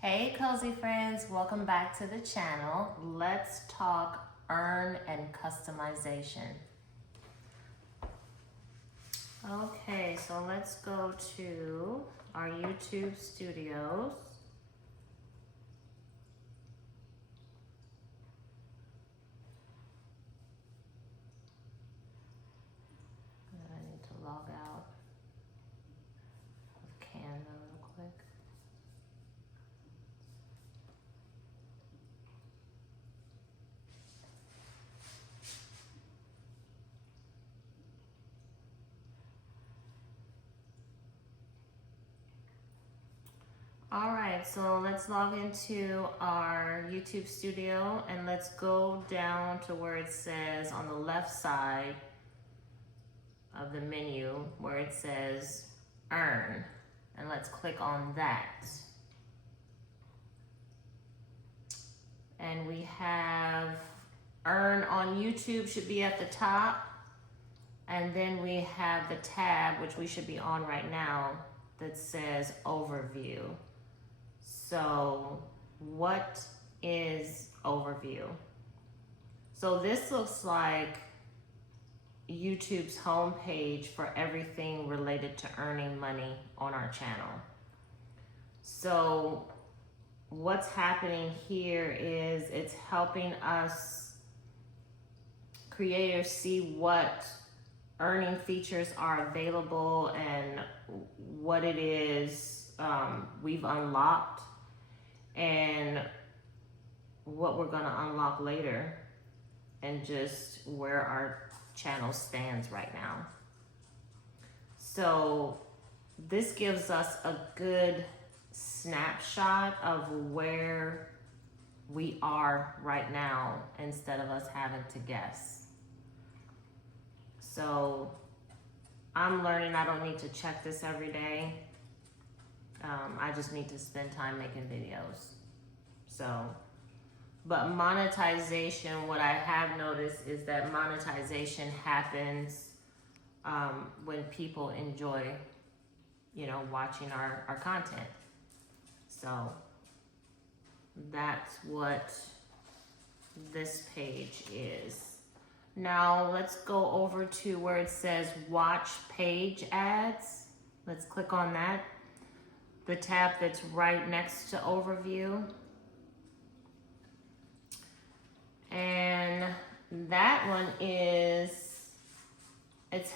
Hey cozy friends, welcome back to the channel. Let's talk earn and customization. Okay, so let's go to our YouTube studios. And then I need to log out of Canva real quick. All right, so let's log into our YouTube studio and let's go down to where it says on the left side of the menu where it says earn, and let's click on that. And we have earn on YouTube should be at the top, and then we have the tab, which we should be on right now, that says overview. So what is overview? So this looks like YouTube's homepage for everything related to earning money on our channel. So what's happening here is it's helping us creators see what earning features are available and what it is we've unlocked and what we're gonna unlock later, and just where our channel stands right now. So this gives us a good snapshot of where we are right now instead of us having to guess. So I'm learning I don't need to check this every day. I just need to spend time making videos. So, but monetization, what I have noticed is that monetization happens when people enjoy, watching our content. So that's what this page is. Now let's go over to where it says watch page ads. Let's click on that. The tab that's right next to overview. And that one it's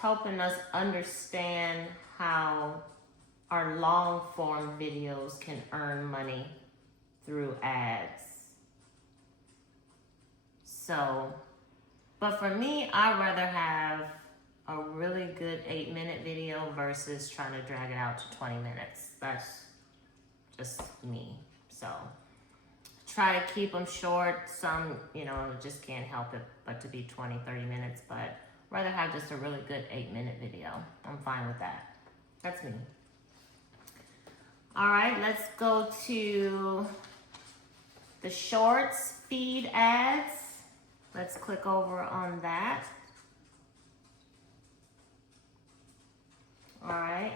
helping us understand how our long form videos can earn money through ads. So, but for me, I'd rather have a really good 8-minute video versus trying to drag it out to 20 minutes. That's just me. So try to keep them short. Some, just can't help it but to be 20, 30 minutes, but rather have just a really good 8-minute video. I'm fine with that. That's me. All right, let's go to the shorts feed ads. Let's click over on that. All right,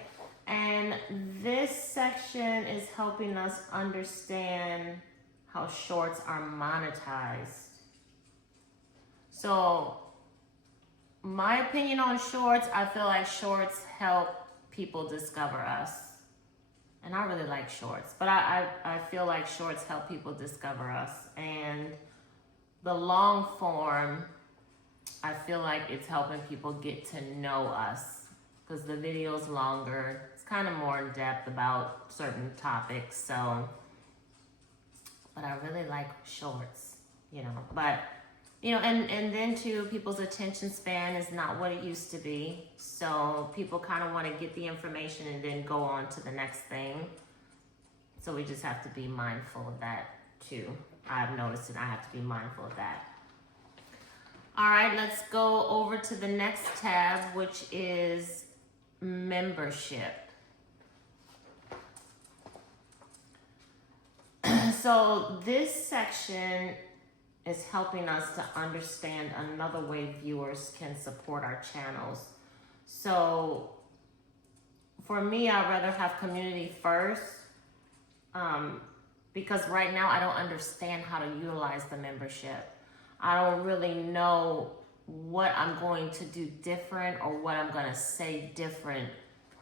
and this section is helping us understand how shorts are monetized. So my opinion on shorts, I feel like shorts help people discover us. And I really like shorts, but I feel like shorts help people discover us. And the long form, I feel like it's helping people get to know us because the video's longer. It's kind of more in depth about certain topics. So, but I really like shorts, but, and then too, people's attention span is not what it used to be. So people kind of want to get the information and then go on to the next thing. So we just have to be mindful of that too. I've noticed it, I have to be mindful of that. All right, let's go over to the next tab, which is membership. So this section is helping us to understand another way viewers can support our channels. So for me, I'd rather have community first. because right now I don't understand how to utilize the membership. I don't really know what I'm going to do different or what I'm going to say different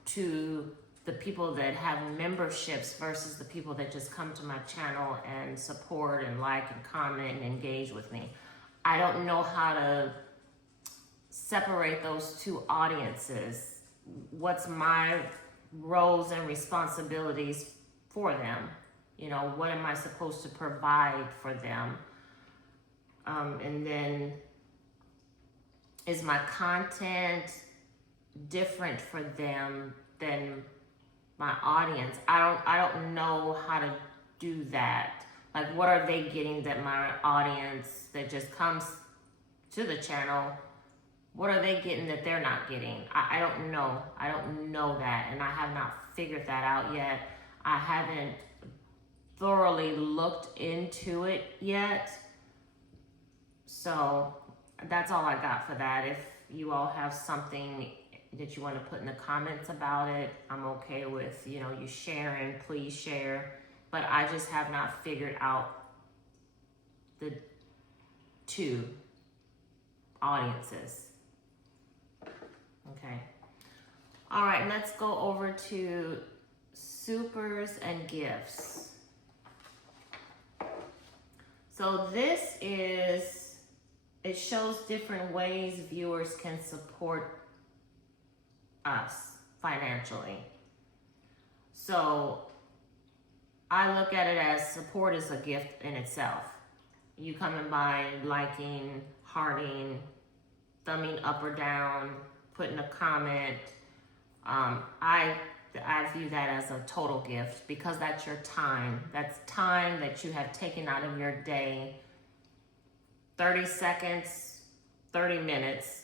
to the people that have memberships versus the people that just come to my channel and support and like and comment and engage with me. I don't know how to separate those two audiences. What's my roles and responsibilities for them? You know, what am I supposed to provide for them? And then, is my content different for them than my audience? I don't know how to do that. Like, what are they getting that my audience that just comes to the channel, what are they getting that they're not getting? I don't know. I don't know that, and I have not figured that out yet. I haven't thoroughly looked into it yet. So that's all I got for that. If you all have something that you want to put in the comments about it, I'm okay with, you know, you sharing, please share. But I just have not figured out the two audiences. Okay. All right, let's go over to supers and gifts. So this is, it shows different ways viewers can support us financially. So I look at it as support is a gift in itself. You coming by, liking, hearting, thumbing up or down, putting a comment. I view that as a total gift because that's your time. That's time that you have taken out of your day. 30 seconds, 30 minutes,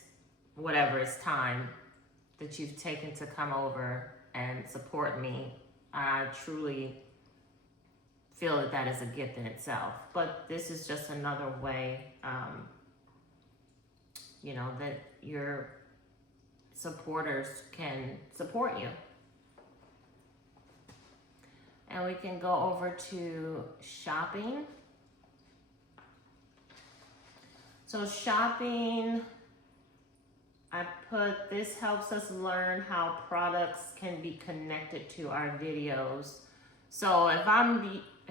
whatever it's time that you've taken to come over and support me. I truly feel that that is a gift in itself. But this is just another way, you know, that your supporters can support you. And we can go over to shopping. So shopping, I put, this helps us learn how products can be connected to our videos. So if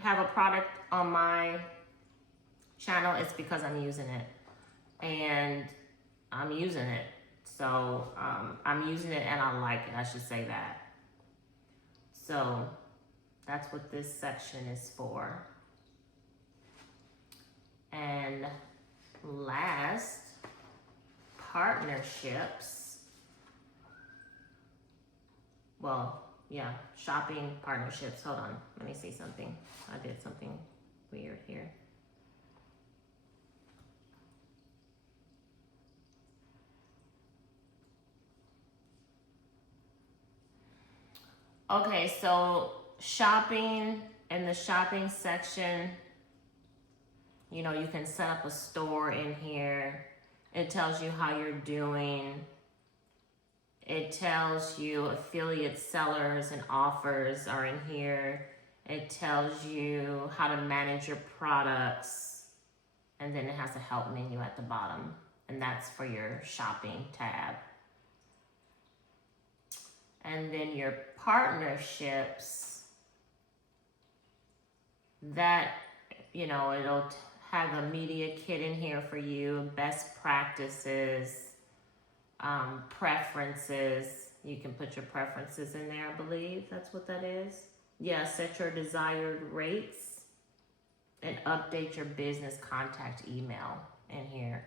have a product on my channel, it's because I'm using it. And I'm using it. So I'm using it and I like it, I should say that. So that's what this section is for. And last, partnerships. Well, yeah, shopping partnerships. Hold on, let me see something. I did something weird here. Okay, so shopping, in the shopping section, you know, you can set up a store in here. It tells you how you're doing. It tells you affiliate sellers and offers are in here. It tells you how to manage your products. And then it has a help menu at the bottom. And that's for your shopping tab. And then your partnerships, that, you know, it'll have a media kit in here for you, best practices, preferences. You can put your preferences in there, I believe that's what that is. Yeah, set your desired rates and update your business contact email in here.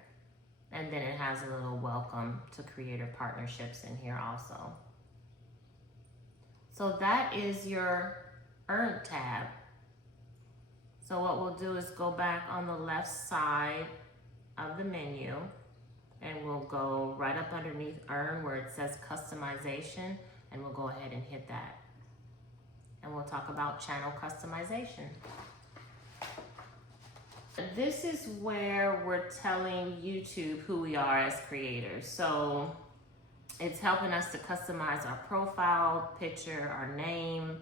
And then it has a little welcome to creator partnerships in here also. So that is your Earn tab. So what we'll do is go back on the left side of the menu and we'll go right up underneath Earn where it says customization, and we'll go ahead and hit that. And we'll talk about channel customization. This is where we're telling YouTube who we are as creators. So it's helping us to customize our profile picture, our name,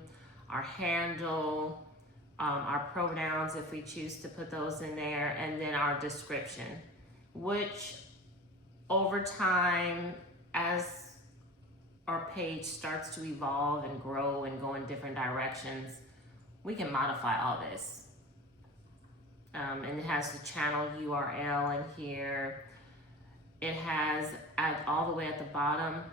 our handle, our pronouns if we choose to put those in there, and then our description, which over time, as our page starts to evolve and grow and go in different directions, we can modify all this. And it has the channel URL in here. It has, all the way at the bottom,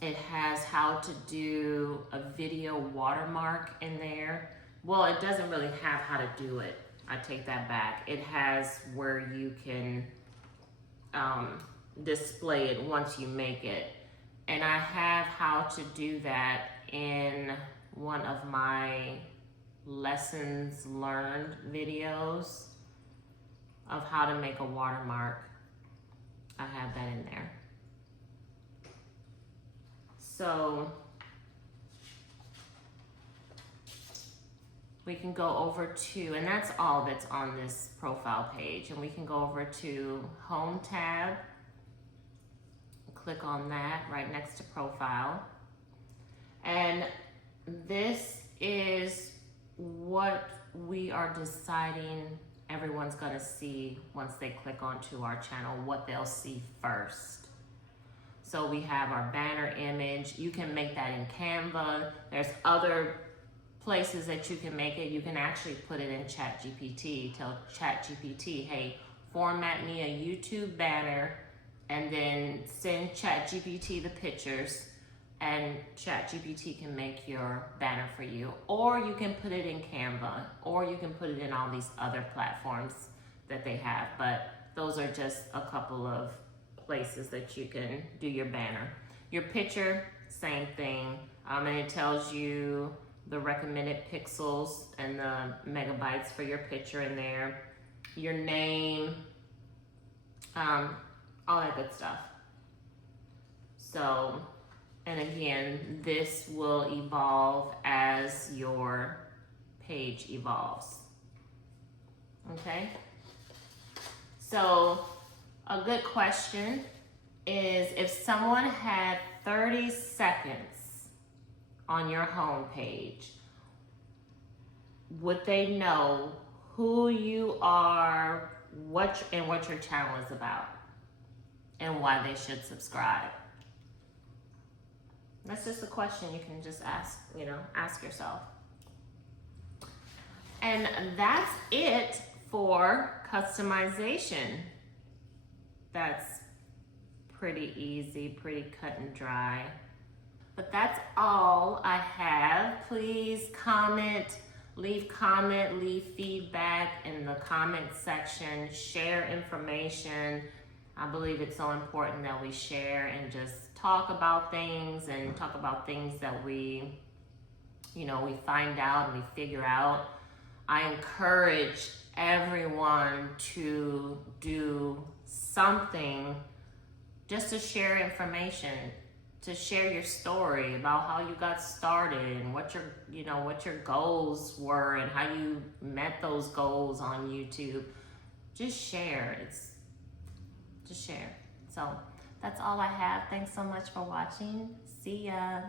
it has how to do a video watermark in there. Well, it doesn't really have how to do it. I take that back. It has where you can display it once you make it. And I have how to do that in one of my lessons learned videos of how to make a watermark. I have that in there. So we can go over to, and that's all that's on this profile page, and we can go over to Home tab, click on that right next to profile, and this is what we are deciding everyone's gonna see once they click onto our channel, what they'll see first. So we have our banner image. You can make that in Canva. There's other places that you can make it. You can actually put it in ChatGPT. Tell ChatGPT, hey, format me a YouTube banner, and then send ChatGPT the pictures, and ChatGPT can make your banner for you. Or you can put it in Canva, or you can put it in all these other platforms that they have. But those are just a couple of places that you can do your banner. Your picture, same thing. And it tells you the recommended pixels and the megabytes for your picture in there. Your name, all that good stuff. So, and again, this will evolve as your page evolves. Okay? So, a good question is, if someone had 30 seconds on your home page, would they know who you are, what your channel is about, and why they should subscribe? That's just a question you can just ask, ask yourself. And that's it for customization. That's pretty easy, pretty cut and dry. But that's all I have. Please comment, leave feedback in the comment section, share information. I believe it's so important that we share and just talk about things, and talk about things that we find out and we figure out. I encourage everyone to do something just to share information, to share your story about how you got started and what your goals were and how you met those goals on YouTube. Just share. Just share. So that's all I have. Thanks so much for watching. See ya.